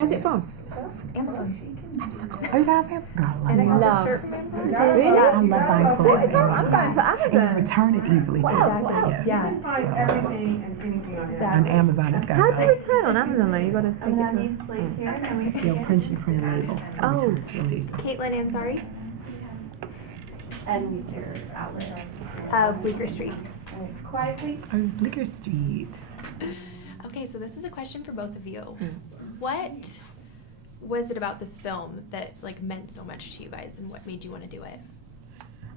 Where's it from? Amazon. Oh, you got off Amazon? God, I And I love got it. a shirt from Amazon. Really? I love buying clothes on Amazon. I'm going to And Amazon. you return it easily too. Exactly. Yes. Yeah. You can find everything and anything on Amazon. On Amazon, it's got How do you return on Amazon though? You got to take it to. You'll print label. Oh. It's really easy. Caitlin Ansari, And your outlet. Bleecker Street. Quietly. Oh, Bleecker Street. Okay, so this is a question for both of you. What was it about this film that meant so much to you guys, and what made you want to do it?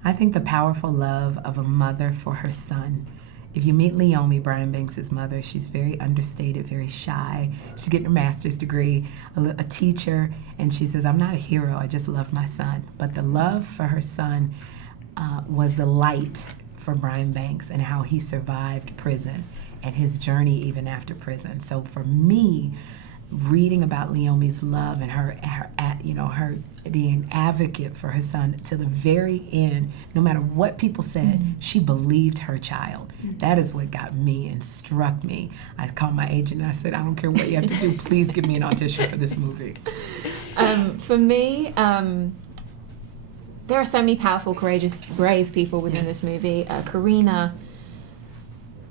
I think the powerful love of a mother for her son. If you meet Leomi, Brian Banks' mother, she's very understated, very shy. She's getting her master's degree, a teacher, and she says, I'm not a hero, I just love my son. But the love for her son was the light for Brian Banks and how he survived prison and his journey even after prison. So for me, reading about Leomi's love and her being an advocate for her son to the very end, no matter what people said, she believed her child. That is what got me and struck me. I called my agent and I said, I don't care what you have to do, please give me an audition for this movie. For me, there are so many powerful, courageous, brave people within this movie. Karina,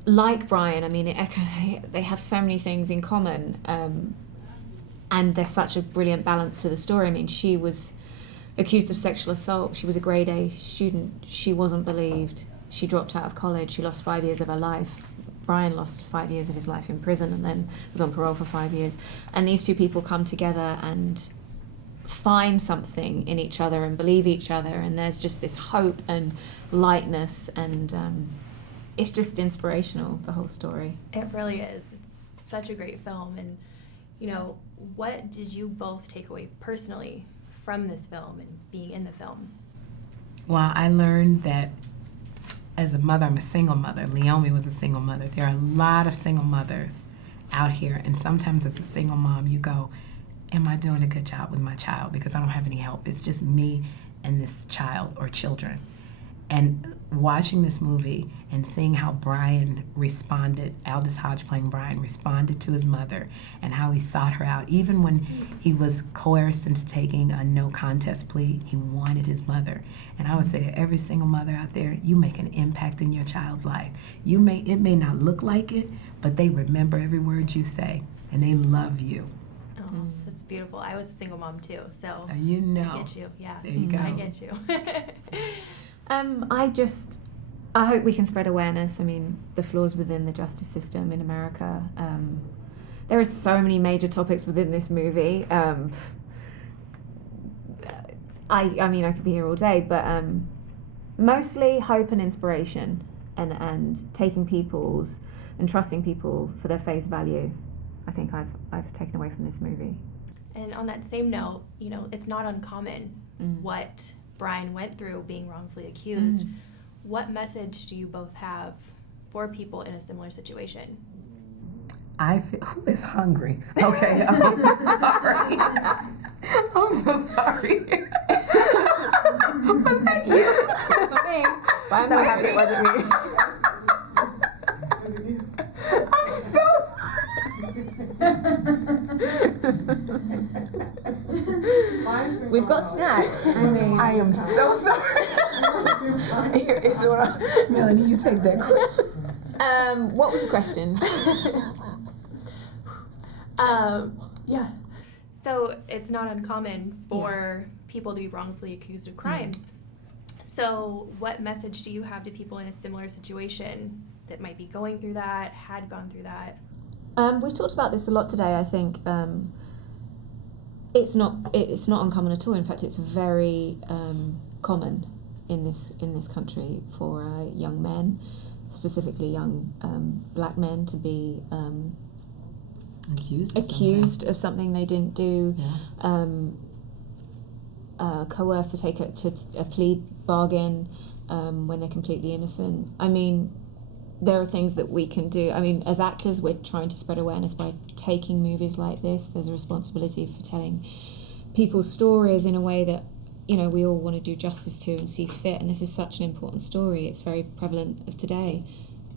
like Brian, I mean, they have so many things in common. And there's such a brilliant balance to the story. I mean, she was accused of sexual assault. She was a grade A student. She wasn't believed. She dropped out of college. She lost 5 years of her life. Brian lost 5 years of his life in prison and then was on parole for 5 years. And these two people come together and find something in each other and believe each other. And there's just this hope and lightness, and it's just inspirational, the whole story. It really is. It's such a great film, and what did you both take away personally from this film and being in the film? Well, I learned that as a mother, I'm a single mother. Leomi was a single mother. There are a lot of single mothers out here, and sometimes as a single mom, you go, am I doing a good job with my child? Because I don't have any help. It's just me and this child or children. And watching this movie and seeing how Brian responded, Aldous Hodge playing Brian, responded to his mother and how he sought her out. Even when he was coerced into taking a no contest plea, he wanted his mother. And I would say to every single mother out there, you make an impact in your child's life. It may not look like it, but they remember every word you say and they love you. Oh, that's beautiful. I was a single mom too, so you know. I get you. Yeah, There you go. I get you. I hope we can spread awareness. I mean, the flaws within the justice system in America. There are so many major topics within this movie. I mean, I could be here all day, but mostly hope and inspiration, and taking people's and trusting people for their face value. I think I've taken away from this movie. And on that same note, it's not uncommon what Brian went through being wrongfully accused. What message do you both have for people in a similar situation? Who is hungry? Okay, I'm sorry. I'm so sorry. Was that you? Wasn't me. But I'm so happy it wasn't me. I'm so sorry. We've got snacks. I am so sorry. Melanie, you take that question. What was the question? Yeah. So it's not uncommon for people to be wrongfully accused of crimes. So what message do you have to people in a similar situation that might be going through that, had gone through that? We've talked about this a lot today. I think it's not uncommon at all. In fact, it's very common in this country for young men, specifically young black men, to be accused of something they didn't do, coerced to take a plea bargain when they're completely innocent. I mean, there are things that we can do. I mean, as actors, we're trying to spread awareness by taking movies like this. There's a responsibility for telling people's stories in a way that we all want to do justice to and see fit. And this is such an important story. It's very prevalent of today.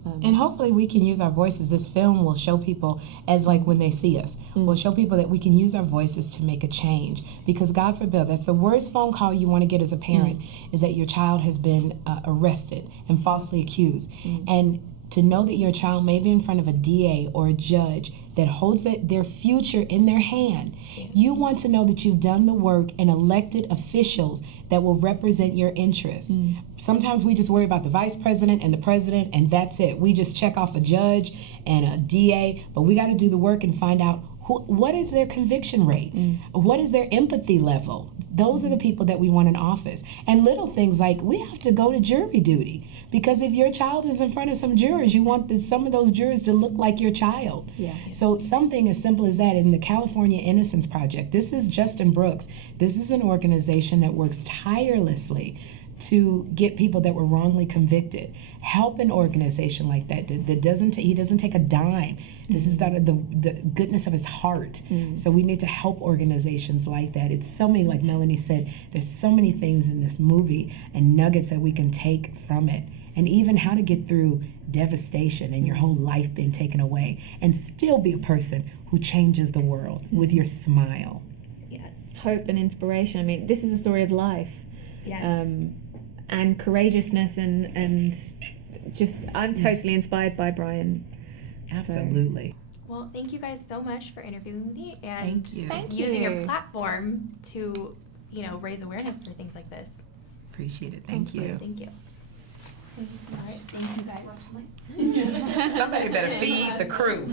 And hopefully we can use our voices. This film will show people as like when they see us. We'll show people that we can use our voices to make a change. Because God forbid, that's the worst phone call you want to get as a parent, is that your child has been arrested and falsely accused. And to know that your child may be in front of a DA or a judge that holds their future in their hand, you want to know that you've done the work and elected officials that will represent your interests. Sometimes we just worry about the vice president and the president, and that's it. We just check off a judge and a DA, but we got to do the work and find out what is their conviction rate? What is their empathy level? Those are the people that we want in office. And little things like we have to go to jury duty, because if your child is in front of some jurors, you want some of those jurors to look like your child. So something as simple as that. In the California Innocence Project, this is Justin Brooks. This is an organization that works tirelessly to get people that were wrongly convicted. Help an organization like that he doesn't take a dime. This is the goodness of his heart. So we need to help organizations like that. It's so many, like Melanie said, there's so many things in this movie and nuggets that we can take from it. And even how to get through devastation and your whole life being taken away and still be a person who changes the world with your smile. Yes. Hope and inspiration. I mean, this is a story of life. Yes. And courageousness and just, I'm totally inspired by Brian. Absolutely. Well, thank you guys so much for interviewing me and Thank you. using your platform to, raise awareness for things like this. Appreciate it. Thank you. Thank you. Thank you so much. Thank you guys. Somebody better feed the crew.